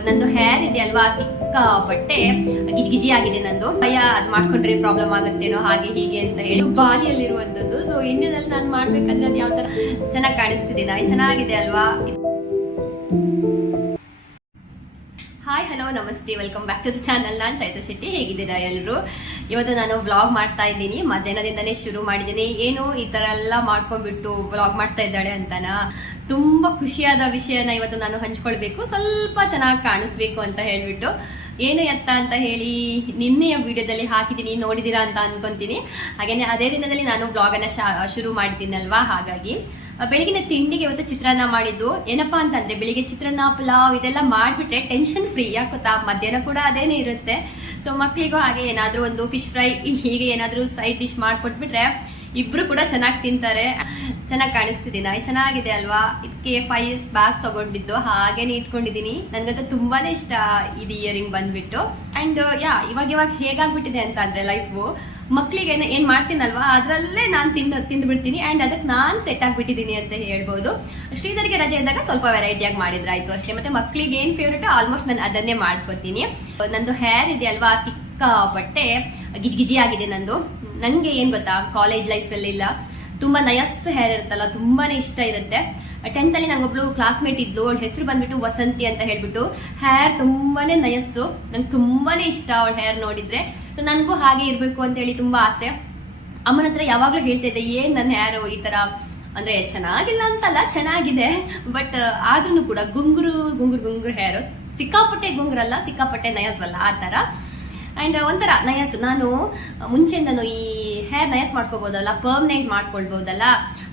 ನಂದು ಹೇರ್ ಇದೆ ಅಲ್ವಾ? ಸಿಕ್ಕಾಪಟ್ಟೆ ಗಿಜಿ ಗಿಜಿ ಆಗಿದೆ ನಂದು. ಭಯ, ಅದ್ ಮಾಡ್ಕೊಂಡ್ರೆ ಪ್ರಾಬ್ಲಮ್ ಆಗುತ್ತೇನೋ, ಹಾಗೆ ಹೀಗೆ ಅಂತ ಹೇಳಿ. ಬಾಲಿಯಲ್ಲಿರುವಂತದ್ದು. ಸೊ ಇಂಡಿಯಾದಲ್ಲಿ ನಾನು ಮಾಡ್ಬೇಕಂದ್ರೆ ಅದು ಯಾವ ತರ ಚೆನ್ನಾಗಿ ಕಾಣಿಸ್ತಿದೆ. ನಾನು ಚೆನ್ನಾಗಿದೆ ಅಲ್ವಾ? ಹಾಯ್ ಹಲೋ ನಮಸ್ತೆ. Welcome back to the channel ನಾನು ಚೈತ್ರ ಶೆಟ್ಟಿ. ಹೇಗಿದ್ದೀರಾ ಎಲ್ಲರೂ ಇವತ್ತು ನಾನು ವ್ಲಾಗ್ ಮಾಡ್ತಾ ಇದ್ದೀನಿ. ಮಧ್ಯಾಹ್ನದಿಂದನೇ ಶುರು ಮಾಡಿದ್ದೀನಿ. ಏನು ಈ ಥರ ಎಲ್ಲ ಮಾಡ್ಕೊಂಡ್ಬಿಟ್ಟು ವ್ಲಾಗ್ ಮಾಡ್ತಾ ಇದ್ದಾಳೆ ಅಂತಾನ? ತುಂಬ ಖುಷಿಯಾದ ವಿಷಯನ ಇವತ್ತು ನಾನು ಹಂಚ್ಕೊಳ್ಬೇಕು. ಸ್ವಲ್ಪ ಚೆನ್ನಾಗಿ ಕಾಣಿಸ್ಬೇಕು ಅಂತ ಹೇಳ್ಬಿಟ್ಟು. ಏನು ಎತ್ತ ಅಂತ ಹೇಳಿ ನಿನ್ನೆಯ ವಿಡಿಯೋದಲ್ಲಿ ಹಾಕಿದ್ದೀನಿ, ನೋಡಿದ್ದೀರಾ ಅಂತ ಅನ್ಕೊಂತೀನಿ. ಹಾಗೇನೆ ಅದೇ ದಿನದಲ್ಲಿ ನಾನು ಬ್ಲಾಗನ್ನು ಶುರು ಮಾಡಿದ್ದೀನಲ್ವಾ ಹಾಗಾಗಿ. ಬೆಳಗಿನ ತಿಂಡಿಗೆ ಇವತ್ತು ಚಿತ್ರಾನ್ನ ಮಾಡಿದ್ದು. ಏನಪ್ಪಾ ಅಂತಂದ್ರೆ, ಬೆಳಿಗ್ಗೆ ಚಿತ್ರಾನ್ನ, ಪಲಾವ್ ಇದೆಲ್ಲ ಮಾಡಿಬಿಟ್ರೆ ಟೆನ್ಷನ್ ಫ್ರೀ. ಯಾಕೊತ್ತಾ ಮಧ್ಯಾಹ್ನ ಕೂಡ ಅದೇನೇ ಇರುತ್ತೆ. ಸೊ ಮಕ್ಕಳಿಗೂ ಹಾಗೆ ಏನಾದರೂ ಒಂದು ಫಿಶ್ ಫ್ರೈ, ಹೀಗೆ ಏನಾದರೂ ಸೈಡ್ ಡಿಶ್ ಮಾಡಿಕೊಟ್ಬಿಟ್ರೆ ಇಬ್ರು ಕೂಡ ಚೆನ್ನಾಗಿ ತಿಂತಾರೆ. ಚೆನ್ನಾಗಿ ಕಾಣಿಸ್ತಿದೆ. ನಾಯಿ ಚೆನ್ನಾಗಿದೆ ಅಲ್ವಾ? ಇದಕ್ಕೆ ಫೈವ್ ಇಯರ್ಸ್ ಬ್ಯಾಗ್ ತಗೊಂಡಿದ್ದು. ಹಾಗೇನೆ ಇಟ್ಕೊಂಡಿದ್ದೀನಿ. ನನಗಂತೂ ತುಂಬಾನೇ ಇಷ್ಟ ಇದು ಇಯರಿಂಗ್ ಬಂದ್ಬಿಟ್ಟು. ಅಂಡ್ ಯಾ ಇವಾಗ ಇವಾಗ ಹೇಗಾಗ್ಬಿಟ್ಟಿದೆ ಅಂತ ಅಂದ್ರೆ ಲೈಫು ಮಕ್ಕಳಿಗೆ ಏನು ಮಾಡ್ತೀನಲ್ವಾ? ಅದರಲ್ಲೇ ನಾನು ತಿಂದು, ತಿಂದ್ಬಿಡ್ತೀನಿ. ಅಂಡ್ ಅದಕ್ಕೆ ನಾನು ಸೆಟ್ ಆಗಿಬಿಟ್ಟಿದ್ದೀನಿ ಅಂತ ಹೇಳ್ಬೋದು. ಶ್ರೀಧರಿಗೆ ರಜೆ ಇದ್ದಾಗ ಸ್ವಲ್ಪ ವೆರೈಟಿಯಾಗಿ ಮಾಡಿದ್ರಾಯ್ತು ಅಷ್ಟೇ. ಮತ್ತೆ ಮಕ್ಕಳಿಗೆ ಏನು ಫೇವ್ರೇಟ್ ಆಲ್ಮೋಸ್ಟ್ ನಾನು ಅದನ್ನೇ ಮಾಡ್ಕೋತೀನಿ. ನಂದು ಹೇರ್ ಇದೆ ಅಲ್ವಾ? ಸಿಕ್ಕಾಪಟ್ಟೆ ಗಿಜಿ ಗಿಜಿ ಆಗಿದೆ ನಂದು. ನನಗೆ ಏನು ಗೊತ್ತಾ? ಕಾಲೇಜ್ ಲೈಫಲ್ಲೆಲ್ಲ ತುಂಬ ನಯಸ್ ಹೇರ್ ಇರುತ್ತಲ್ಲ ತುಂಬಾ ಇಷ್ಟ ಇರುತ್ತೆ. ಟೆಂತಲ್ಲಿ ನಂಗೊಬ್ಳು ಕ್ಲಾಸ್ಮೇಟ್ ಇದ್ಲು. ಅವಳ ಹೆಸರು ಬಂದ್ಬಿಟ್ಟು ವಸಂತಿ ಅಂತ ಹೇಳ್ಬಿಟ್ಟು ಹೇರ್ ತುಂಬಾನೇ ನಯಸ್ಸು. ನಂಗೆ ತುಂಬಾನೇ ಇಷ್ಟ ಅವಳ ಹೇರ್ ನೋಡಿದ್ರೆ. ಸೊ ನನಗೂ ಹಾಗೆ ಇರಬೇಕು ಅಂತೇಳಿ ತುಂಬಾ ಆಸೆ. ಅಮ್ಮನ ಹತ್ರ ಯಾವಾಗಲೂ ಹೇಳ್ತಾ ಇದ್ದೆ, ಏನು ನನ್ನ ಹೇರು ಈ ತರ? ಅಂದ್ರೆ, ಚೆನ್ನಾಗಿಲ್ಲ ಅಂತಲ್ಲ, ಚೆನ್ನಾಗಿದೆ. ಬಟ್ ಆದ್ರೂ ಕೂಡ ಗುಂಗುರು ಗುಂಗುರು ಗುಂಗುರು ಹೇರ್ ಸಿಕ್ಕಾಪಟ್ಟೆ ಗುಂಗುರಲ್ಲ, ಸಿಕ್ಕಾಪಟ್ಟೆ ನಯಸ್ ಅಲ್ಲ ಆ ತರ. ಅಂಡ್ ಒಂಥರ ನಯಸ್ ನಾನು ಮುಂಚೆಯಿಂದನು ಈ ಹೇರ್ ನಯಸ್ ಮಾಡ್ಕೋಬೋದಲ್ಲ ಪರ್ಮನೆಂಟ್ ಮಾಡ್ಕೊಳ್ಬೋದಲ್ಲ,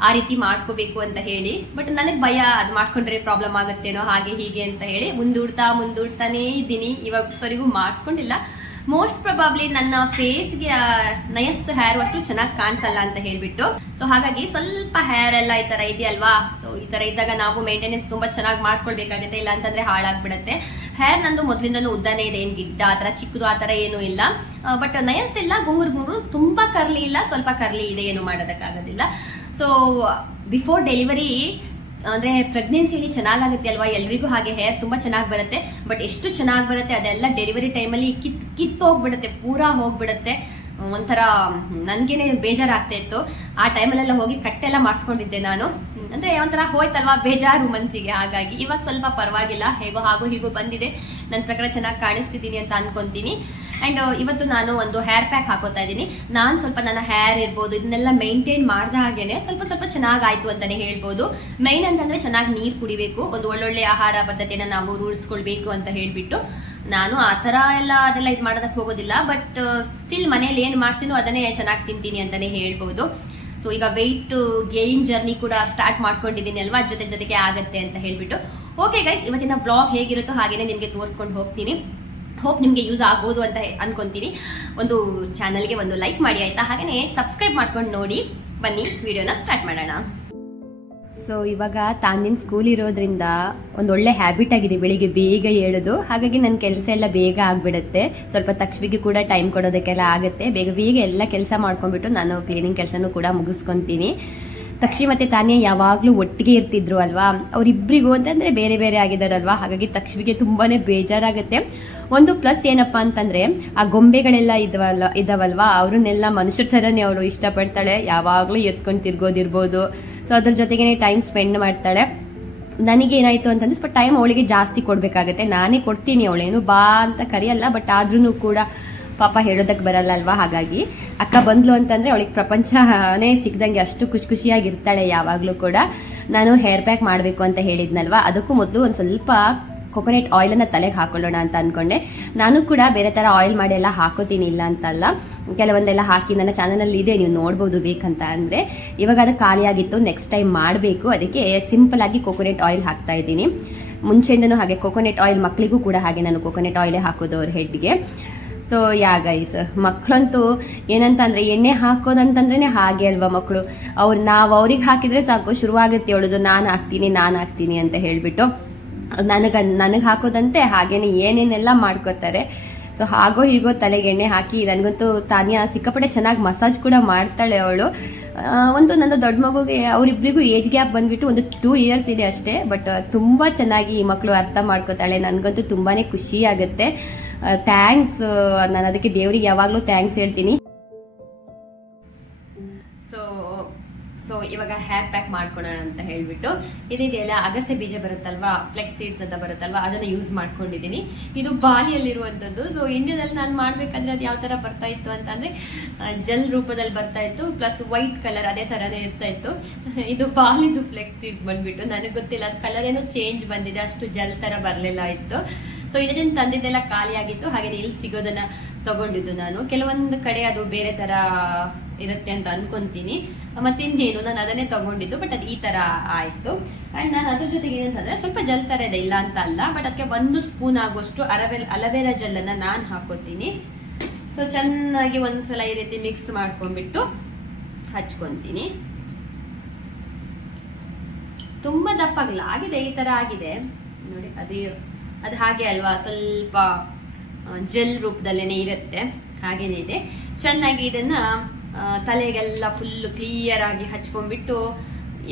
ಆ ರೀತಿ ಮಾಡ್ಕೋಬೇಕು ಅಂತ ಹೇಳಿ. ಬಟ್ ನನಗೆ ಭಯ, ಅದು ಮಾಡ್ಕೊಂಡ್ರೆ ಪ್ರಾಬ್ಲಮ್ ಆಗುತ್ತೇನೋ, ಹಾಗೆ ಹೀಗೆ ಅಂತ ಹೇಳಿ ಮುಂದೂಡ್ತಾ ಮುಂದೂಡ್ತಾನೇ ಇದ್ದೀನಿ. ಇವಾಗವರೆಗೂ ಮಾಡಿಸ್ಕೊಂಡಿಲ್ಲ. ಮೋಸ್ಟ್ ಪ್ರೊಬಾಬ್ಲಿ ನನ್ನ ಫೇಸ್ಗೆ ನಯಸ್ ಹೇರ್ ಅಷ್ಟು ಚೆನ್ನಾಗಿ ಕಾಣಿಸಲ್ಲ ಅಂತ ಹೇಳ್ಬಿಟ್ಟು. ಸೊ ಹಾಗಾಗಿ ಸ್ವಲ್ಪ ಹೇರ್ ಎಲ್ಲ ಈ ತರ ಇದೆಯಲ್ವಾ? ಸೊ ಈ ತರ ಇದ್ದಾಗ ನಾವು ಮೇಂಟೆನೆನ್ಸ್ ತುಂಬಾ ಚೆನ್ನಾಗಿ ಮಾಡ್ಕೊಳ್ಬೇಕಾಗುತ್ತೆ ಇಲ್ಲ ಅಂತಂದ್ರೆ ಹಾಳಾಗ್ಬಿಡುತ್ತೆ. ಹೇರ್ ನಂದು ಮೊದಲಿಂದನೂ ಉದ್ದನೇ ಇದೆ, ಏನು ಗಿಡ್ಡ, ಆ ಥರ ಚಿಕ್ಕದು, ಆ ಥರ ಏನೂ ಇಲ್ಲ. ಬಟ್ ನಯನ್ಸ್ ಇಲ್ಲ, ಗುಂಗುರು ಗುಂಗುರು, ತುಂಬಾ ಕರ್ಲಿ ಇಲ್ಲ, ಸ್ವಲ್ಪ ಕರ್ಲಿ ಇದೆ ಏನು ಮಾಡೋದಕ್ಕಾಗೋದಿಲ್ಲ. ಸೊ ಬಿಫೋರ್ ಡೆಲಿವರಿ ಅಂದ್ರೆ ಪ್ರೆಗ್ನೆನ್ಸಿಲಿ ಚೆನ್ನಾಗಾಗುತ್ತೆ ಅಲ್ವಾ? ಎಲ್ರಿಗೂ ಹಾಗೆ ಹೇರ್ ತುಂಬಾ ಚೆನ್ನಾಗಿ ಬರುತ್ತೆ. ಬಟ್ ಎಷ್ಟು ಚೆನ್ನಾಗಿ ಬರುತ್ತೆ, ಅದೆಲ್ಲ ಡೆಲಿವರಿ ಟೈಮಲ್ಲಿ ಕಿತ್, ಕಿತ್ತು ಹೋಗ್ಬಿಡುತ್ತೆ, ಪೂರಾ ಹೋಗ್ಬಿಡುತ್ತೆ. ಒಂಥರ, ನನಗೇನೆ ಬೇಜಾರಾಗ್ತಾ ಇತ್ತು. ಆ ಟೈಮಲ್ಲೆಲ್ಲ ಹೋಗಿ ಕಟ್ಟೆಲ್ಲ ಮಾಡಿಸ್ಕೊಂಡಿದ್ದೆ ನಾನು. ಅಂದ್ರೆ ಒಂಥರ ಹೋಯ್ತಲ್ವಾ? ಬೇಜಾರು ಮನ್ಸಿಗೆ. ಹಾಗಾಗಿ ಇವಾಗ ಸ್ವಲ್ಪ ಪರವಾಗಿಲ್ಲ. ಹೇಗೋ ಹಾಗೋ ಹೀಗೋ ಬಂದಿದೆ. ನನ್ನ ಪ್ರಕಾರ ಚೆನ್ನಾಗಿ ಕಾಣಿಸ್ತಿದ್ದೀನಿ ಅಂತ ಅನ್ಕೊಂತೀನಿ. ಅಂಡ್ ಇವತ್ತು ನಾನು ಒಂದು ಹೇರ್ ಪ್ಯಾಕ್ ಹಾಕೋತಾ ಇದ್ದೀನಿ. ನಾನು ಸ್ವಲ್ಪ ನನ್ನ ಹೇರ್ ಇರ್ಬೋದು, ಇದನ್ನೆಲ್ಲ ಮೇಂಟೈನ್ ಮಾಡ್ದ ಹಾಗೇನೆ ಸ್ವಲ್ಪ ಸ್ವಲ್ಪ ಚೆನ್ನಾಗಾಯ್ತು ಅಂತಾನೆ ಹೇಳ್ಬೋದು. ಮೈನ್ ಅಂತಂದ್ರೆ ಚೆನ್ನಾಗಿ ನೀರು ಕುಡಿಬೇಕು. ಒಂದು ಒಳ್ಳೊಳ್ಳೆ ಆಹಾರ ಪದ್ಧತಿಯನ್ನು ನಾವು ರೂಢಿಸ್ಕೊಳ್ಬೇಕು ಅಂತ ಹೇಳ್ಬಿಟ್ಟು ನಾನು ಆ ಥರ ಎಲ್ಲ ಅದೆಲ್ಲ ಇದು ಮಾಡೋದಕ್ಕೆ ಹೋಗೋದಿಲ್ಲ. ಬಟ್ ಸ್ಟಿಲ್ ಮನೇಲಿ ಏನು ಮಾಡ್ತೀನೋ ಅದನ್ನೇ ಚೆನ್ನಾಗಿ ತಿಂತೀನಿ ಅಂತಾನೆ ಹೇಳ್ಬೋದು. ಸೊ ಈಗ ವೆಯ್ಟ್ ಗೇನ್ ಜರ್ನಿ ಕೂಡ ಸ್ಟಾರ್ಟ್ ಮಾಡ್ಕೊಂಡಿದ್ದೀನಿ ಅಲ್ವಾ? ಜೊತೆ ಜೊತೆಗೆ ಆಗತ್ತೆ ಅಂತ ಹೇಳ್ಬಿಟ್ಟು. ಓಕೆ ಗೈಸ್ ಇವತ್ತಿನ ಬ್ಲಾಗ್ ಹೇಗಿರುತ್ತೋ ಹಾಗೇನೆ ನಿಮಗೆ ತೋರಿಸ್ಕೊಂಡು ಹೋಗ್ತೀನಿ. ಹೋಪ್ ನಿಮಗೆ ಯೂಸ್ ಆಗ್ಬೋದು ಅಂತ ಅನ್ಕೊಂತೀನಿ. ಒಂದು ಚಾನಲ್ಗೆ ಒಂದು ಲೈಕ್ ಮಾಡಿ, ಆಯ್ತಾ? ಹಾಗೆಯೇ ಸಬ್ಸ್ಕ್ರೈಬ್ ಮಾಡ್ಕೊಂಡು ನೋಡಿ. ಬನ್ನಿ ವಿಡಿಯೋನ ಸ್ಟಾರ್ಟ್ ಮಾಡೋಣ. ಸೊ ಇವಾಗ ತಾನಿನ ಸ್ಕೂಲ್ ಇರೋದ್ರಿಂದ ಒಂದು ಒಳ್ಳೆ ಹ್ಯಾಬಿಟ್ ಆಗಿದೆ ಬೆಳಿಗ್ಗೆ ಬೇಗ ಹೇಳೋದು ಹಾಗಾಗಿ ನನ್ನ ಕೆಲಸ ಎಲ್ಲ ಬೇಗ ಆಗಿಬಿಡುತ್ತೆ. ಸ್ವಲ್ಪ ತಕ್ಷವಿಗೆ ಕೂಡ ಟೈಮ್ ಕೊಡೋದಕ್ಕೆಲ್ಲ ಆಗುತ್ತೆ. ಬೇಗ ಬೇಗ ಎಲ್ಲ ಕೆಲಸ ಮಾಡ್ಕೊಂಡ್ಬಿಟ್ಟು ನಾನು ಕ್ಲೀನಿಂಗ್ ಕೆಲಸನೂ ಕೂಡ ಮುಗಿಸ್ಕೊತೀನಿ. ತಕ್ಷಿ ಮತ್ತೆ ತಾನೇ ಯಾವಾಗಲೂ ಒಟ್ಟಿಗೆ ಇರ್ತಿದ್ರು ಅಲ್ವಾ? ಅವರಿಬ್ಬರಿಗೂ ಅಂತಂದ್ರೆ ಬೇರೆ ಬೇರೆ ಆಗಿದಾರಲ್ವಾ? ಹಾಗಾಗಿ ತಕ್ಷವಿಗೆ ತುಂಬಾನೇ ಬೇಜಾರಾಗುತ್ತೆ. ಒಂದು ಪ್ಲಸ್ ಏನಪ್ಪಾ ಅಂತಂದ್ರೆ, ಆ ಗೊಂಬೆಗಳೆಲ್ಲ ಇದಾವಲ್ಲ, ಇದಾವಲ್ವಾ? ಅವ್ರನ್ನೆಲ್ಲ ಮನುಷ್ಯರ ಥರನೇ ಅವಳು ಇಷ್ಟಪಡ್ತಾಳೆ. ಯಾವಾಗಲೂ ಎತ್ಕೊಂಡು ತಿರ್ಗೋದಿರ್ಬೋದು. ಸೊ ಅದ್ರ ಜೊತೆಗೇನೆ ಟೈಮ್ ಸ್ಪೆಂಡ್ ಮಾಡ್ತಾಳೆ. ನನಗೆ ಏನಾಯ್ತು ಅಂತಂದ್ರೆ ಸ್ವಲ್ಪ ಟೈಮ್ ಅವಳಿಗೆ ಜಾಸ್ತಿ ಕೊಡಬೇಕಾಗತ್ತೆ. ನಾನೇ ಕೊಡ್ತೀನಿ ಅವಳೇನು ಬಾ ಅಂತ ಕರೆಯಲ್ಲ ಬಟ್ ಆದ್ರೂ ಕೂಡ ಪಾಪ ಹೇಳೋದಕ್ಕೆ ಬರಲ್ಲ ಅಲ್ವಾ ಹಾಗಾಗಿ ಅಕ್ಕ ಬಂದ್ಲು ಅಂತಂದ್ರೆ ಅವಳಿಗೆ ಪ್ರಪಂಚನೇ ಸಿಕ್ದಂಗೆ ಅಷ್ಟು ಖುಷಿ ಖುಷಿಯಾಗಿರ್ತಾಳೆ ಯಾವಾಗಲೂ ಕೂಡ. ನಾನು ಹೇರ್ ಪ್ಯಾಕ್ ಮಾಡಬೇಕು ಅಂತ ಹೇಳಿದ್ನಲ್ವಾ? ಅದಕ್ಕೂ ಮೊದಲು ಒಂದು ಸ್ವಲ್ಪ ಕೊಕೊನೆಟ್ ಆಯಿಲನ್ನು ತಲೆಗೆ ಹಾಕೊಳ್ಳೋಣ ಅಂತ ಅನ್ಕೊಂಡೆ. ನಾನು ಕೂಡ ಬೇರೆ ಥರ ಆಯಿಲ್ ಮಾಡಿ ಎಲ್ಲ ಹಾಕೋತೀನಿ ಇಲ್ಲ ಅಂತಲ್ಲ. ಕೆಲವೊಂದೆಲ್ಲ ಹಾಕಿ ನನ್ನ ಚಾನಲಲ್ಲಿ ಇದೆ, ನೀವು ನೋಡ್ಬೋದು ಬೇಕಂತ ಅಂದರೆ. ಇವಾಗ ಅದು ಖಾಲಿಯಾಗಿತ್ತು ನೆಕ್ಸ್ಟ್ ಟೈಮ್ ಮಾಡಬೇಕು. ಅದಕ್ಕೆ ಸಿಂಪಲ್ ಆಗಿ ಕೊಕೊನೆಟ್ ಆಯಿಲ್ ಹಾಕ್ತಾ ಇದ್ದೀನಿ. ಮುಂಚೆಯಿಂದನೂ ಹಾಗೆ ಕೊಕೊನೆಟ್ ಆಯಿಲ್ ಮಕ್ಕಳಿಗೂ ಕೂಡ ಹಾಗೆ ನಾನು ಕೊಕೊನೆಟ್ ಆಯಿಲೇ ಹಾಕೋದು ಅವ್ರ ಹೆಡ್ಗೆ ಸೊ ಯಾ ಗೈಸ್ ಮಕ್ಕಳಂತೂ ಏನಂತ ಅಂದ್ರೆ ಎಣ್ಣೆ ಹಾಕೋದಂತಂದ್ರೆ ಹಾಗೆ ಅಲ್ವಾ ಮಕ್ಕಳು ಅವ್ರು ನಾವು ಅವ್ರಿಗೆ ಹಾಕಿದ್ರೆ ಸಾಕು, ಶುರುವಾಗುತ್ತೆ ಹೇಳೋದು ನಾನು ಹಾಕ್ತೀನಿ ನಾನು ಹಾಕ್ತೀನಿ ಅಂತ ಹೇಳ್ಬಿಟ್ಟು. ನನಗೆ ನನಗೆ ಹಾಕೋದಂತೆ ಹಾಗೇನೆ ಏನೇನೆಲ್ಲ ಮಾಡ್ಕೋತಾರೆ. ಸೊ ಹಾಗೋ ಹೀಗೋ ತಲೆಗೆ ಎಣ್ಣೆ ಹಾಕಿ ನನಗಂತೂ ತಾನಿಯಾ ಸಿಕ್ಕಾಪಟ್ಟೆ ಚೆನ್ನಾಗಿ ಮಸಾಜ್ ಕೂಡ ಮಾಡ್ತಾಳೆ ಅವಳು. ಒಂದು ನನ್ನ ದೊಡ್ಡ ಮಗುಗೆ ಅವರಿಬ್ಬರಿಗೂ ಏಜ್ ಗ್ಯಾಪ್ ಬಂದ್ಬಿಟ್ಟು ಒಂದು ಟೂ ಇಯರ್ಸ್ ಇದೆ ಅಷ್ಟೇ, ಬಟ್ ತುಂಬ ಚೆನ್ನಾಗಿ ಈ ಮಕ್ಕಳು ಅರ್ಥ ಮಾಡ್ಕೋತಾಳೆ. ನನಗಂತೂ ತುಂಬಾ ಖುಷಿ ಆಗುತ್ತೆ. ಥ್ಯಾಂಕ್ಸ್ ನಾನು ಅದಕ್ಕೆ ದೇವರಿಗೆ ಯಾವಾಗಲೂ ಥ್ಯಾಂಕ್ಸ್ ಹೇಳ್ತೀನಿ. ಇವಾಗ ಹೇರ್ ಪ್ಯಾಕ್ ಮಾಡ್ಕೊಳ್ಳೋಣ ಅಂತ ಹೇಳ್ಬಿಟ್ಟು ಇದಿದೆಯಲ್ಲ ಅಗಸೆ ಬೀಜ ಬರುತ್ತಲ್ವಾ? ಫ್ಲೆಕ್ಸ್ ಸೀಡ್ಸ್ ಅಂತ ಬರುತ್ತಲ್ವಾ? ಅದನ್ನ ಯೂಸ್ ಮಾಡ್ಕೊಂಡಿದ್ದೀನಿ. ಇದು ಬಾಲಿಯಲ್ಲಿರುವಂಥದ್ದು. ಸೊ ಇಂಡಿಯಾದಲ್ಲಿ ನಾನು ಮಾಡಬೇಕಾದ್ರೆ ಅದು ಯಾವ ಥರ ಬರ್ತಾ ಇತ್ತು ಅಂತಂದರೆ ಜೆಲ್ ರೂಪದಲ್ಲಿ ಬರ್ತಾ ಇತ್ತು. ಪ್ಲಸ್ ವೈಟ್ ಕಲರ್ ಅದೇ ಥರನೇ ಇರ್ತಾ ಇತ್ತು. ಇದು ಬಾಲಿದು ಫ್ಲೆಕ್ಸ್ ಸೀಡ್ ಬಂದ್ಬಿಟ್ಟು ನನಗೆ ಗೊತ್ತಿಲ್ಲ. ಅದು ಕಲರ್ ಏನೋ ಚೇಂಜ್ ಬಂದಿದೆ. ಅಷ್ಟು ಜೆಲ್ ಥರ ಬರಲಿಲ್ಲ ಇತ್ತು. ಸೊ ಇಂಡಿಯಾದಿಂದ ತಂದಿದ್ದೆಲ್ಲ ಖಾಲಿಯಾಗಿತ್ತು. ಹಾಗೆ ಇಲ್ಲಿ ಸಿಗೋದನ್ನ ತಗೊಂಡಿದ್ದು ನಾನು. ಕೆಲವೊಂದು ಕಡೆ ಅದು ಬೇರೆ ತರ ಇರುತ್ತೆ ಅಂತ ಅನ್ಕೊಂತೀನಿ. ಮತ್ತಿಂದೇನು ನಾನು ಅದನ್ನೇ ತಗೊಂಡಿದ್ದು ಬಟ್ ಅದು ಈ ತರ ಆಯ್ತು. ಅಂಡ್ ನಾನು ಅದ್ರ ಜೊತೆಗೆ ಏನಂತಂದ್ರೆ, ಸ್ವಲ್ಪ ಜಲ್ ತರ ಇದೆ, ಇಲ್ಲ ಅಂತ ಅಲ್ಲ ಬಟ್ ಅದಕ್ಕೆ ಒಂದು ಸ್ಪೂನ್ ಆಗುವಷ್ಟು ಅರವೆಲ್, ಅಲವೇರಾ ಜೆಲ್ಲನ್ನ ನಾನು ಹಾಕೋತೀನಿ. ಸೊ ಚೆನ್ನಾಗಿ ಒಂದ್ಸಲ ಈ ರೀತಿ ಮಿಕ್ಸ್ ಮಾಡ್ಕೊಂಡ್ಬಿಟ್ಟು ಹಚ್ಕೊಂತೀನಿ. ತುಂಬಾ ದಪ್ಪಾಗಿಲ್ಲ, ಆಗಿದೆ, ಈ ತರ ಆಗಿದೆ. ನೋಡಿ, ಅದು ಅದು ಹಾಗೆ ಅಲ್ವಾ, ಸ್ವಲ್ಪ ಜೆಲ್ ರೂಪದಲ್ಲೇನೆ ಇರುತ್ತೆ. ಹಾಗೇನೆ ಇದೆ. ಚೆನ್ನಾಗಿ ಇದನ್ನ ತಲೆಗೆಲ್ಲ ಫುಲ್ ಕ್ಲಿಯರ್ ಆಗಿ ಹಚ್ಕೊಂಡ್ಬಿಟ್ಟು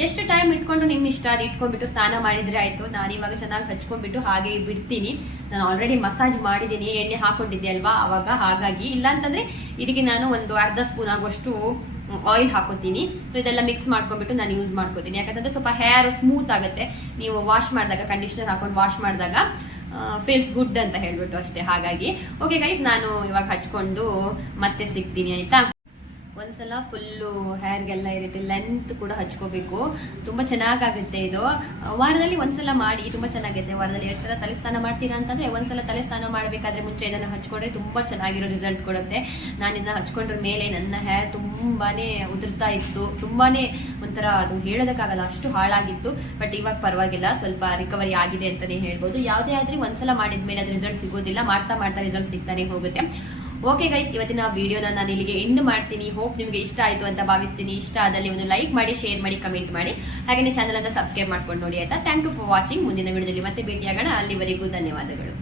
ಎಷ್ಟು ಟೈಮ್ ಇಟ್ಕೊಂಡು ನಿಮ್ಮ ಇಷ್ಟ ಅದು ಇಟ್ಕೊಂಡ್ಬಿಟ್ಟು ಸ್ನಾನ ಮಾಡಿದ್ರೆ ಆಯ್ತು. ನಾನು ಇವಾಗ ಚೆನ್ನಾಗಿ ಹಚ್ಕೊಂಡ್ಬಿಟ್ಟು ಹಾಗೆ ಬಿಡ್ತೀನಿ. ನಾನು ಆಲ್ರೆಡಿ ಮಸಾಜ್ ಮಾಡಿದ್ದೀನಿ. ಎಣ್ಣೆ ಹಾಕೊಂಡಿದ್ದೆ ಅಲ್ವಾ? ಅವಾಗ ಹಾಗಾಗಿ. ಇಲ್ಲ ಅಂತಂದ್ರೆ ಇದಕ್ಕೆ ನಾನು ಒಂದು ಅರ್ಧ ಸ್ಪೂನ್ ಆಗುವಷ್ಟು ಆಯಿಲ್ ಹಾಕೋತೀನಿ. ಸೊ ಇದೆಲ್ಲ ಮಿಕ್ಸ್ ಮಾಡ್ಕೊಂಡ್ಬಿಟ್ಟು ನಾನು ಯೂಸ್ ಮಾಡ್ಕೋತೀನಿ. ಯಾಕಂತಂದ್ರೆ ಸ್ವಲ್ಪ ಹೇರ್ ಸ್ಮೂತ್ ಆಗುತ್ತೆ. ನೀವು ವಾಶ್ ಮಾಡಿದಾಗ ಕಂಡೀಷನರ್ ಹಾಕೊಂಡು ವಾಶ್ ಮಾಡಿದಾಗ ಫೇಸ್ ಗುಡ್ ಅಂತ ಹೇಳ್ಬಿಟ್ಟು ಅಷ್ಟೇ. ಹಾಗಾಗಿ ಓಕೆ ಗೈಸ್ ನಾನು ಇವಾಗ ಹಚ್ಕೊಂಡು ಮತ್ತೆ ಸಿಗ್ತೀನಿ, ಆಯ್ತಾ? ಒಂದ್ಸಲ ಫುಲ್ಲು ಹೇರ್ಗೆಲ್ಲ ಇರುತ್ತೆ ರೀತಿ ಲೆಂತ್ ಕೂಡ ಹಚ್ಕೋಬೇಕು. ತುಂಬ ಚೆನ್ನಾಗಾಗುತ್ತೆ ಇದು. ವಾರದಲ್ಲಿ ಒಂದ್ಸಲ ಮಾಡಿ, ತುಂಬ ಚೆನ್ನಾಗಿದೆ ವಾರದಲ್ಲಿ ಎರಡು ಸಲ ತಲೆ ಸ್ನಾನ ಮಾಡ್ತೀರಾ ಅಂತಂದ್ರೆ ಒಂದ್ಸಲ ತಲೆ ಸ್ನಾನ ಮಾಡಬೇಕಾದ್ರೆ ಮುಂಚೆ ಇದನ್ನು ಹಚ್ಕೊಂಡ್ರೆ ತುಂಬ ಚೆನ್ನಾಗಿರೋ ರಿಸಲ್ಟ್ ಕೊಡುತ್ತೆ. ನಾನು ಇದನ್ನ ಹಚ್ಕೊಂಡ್ರ ಮೇಲೆ ನನ್ನ ಹೇರ್ ತುಂಬಾನೇ ಉದುರ್ತಾ ಇತ್ತು. ತುಂಬಾನೇ ಒಂಥರ ಅದು ಹೇಳೋದಕ್ಕಾಗಲ್ಲ, ಅಷ್ಟು ಹಾಳಾಗಿತ್ತು. ಬಟ್ ಇವಾಗ ಪರವಾಗಿಲ್ಲ, ಸ್ವಲ್ಪ ರಿಕವರಿ ಆಗಿದೆ ಅಂತಾನೆ ಹೇಳ್ಬೋದು. ಯಾವುದೇ ಆದ್ರೆ ಒಂದ್ಸಲ ಮಾಡಿದ್ಮೇಲೆ ಅದು ರಿಸಲ್ಟ್ ಸಿಗೋದಿಲ್ಲ. ಮಾಡ್ತಾ ಮಾಡ್ತಾ ರಿಸಲ್ಟ್ ಸಿಗ್ತಾನೆ ಹೋಗುತ್ತೆ. ಓಕೆ ಗೈಸ್ ಇವತ್ತಿನ ವಿಡಿಯೋನ ನಾನು ಇಲ್ಲಿಗೆ ಎಂಡ್ ಮಾಡ್ತೀನಿ. ಹೋಪ್ ನಿಮಗೆ ಇಷ್ಟ ಆಯಿತು ಅಂತ ಭಾವಿಸ್ತೀನಿ. ಇಷ್ಟ ಆದಲ್ಲಿ ಒಂದು ಲೈಕ್ ಮಾಡಿ ಶೇರ್ ಮಾಡಿ ಕಮೆಂಟ್ ಮಾಡಿ. ಹಾಗೆ ಚಾನಲ್ ಅನ್ನ ಸಬ್ಸ್ಕ್ರೈಬ್ ಮಾಡ್ಕೊಂಡು ನೋಡಿ, ಆಯ್ತಾ? ಥ್ಯಾಂಕ್ ಯು ಫಾರ್ ವಾಚಿಂಗ್ ಮುಂದಿನ ವಿಡಿಯೋದಲ್ಲಿ ಮತ್ತೆ ಭೇಟಿಯಾಗೋಣ. ಅಲ್ಲಿವರೆಗೂ ಧನ್ಯವಾದಗಳು.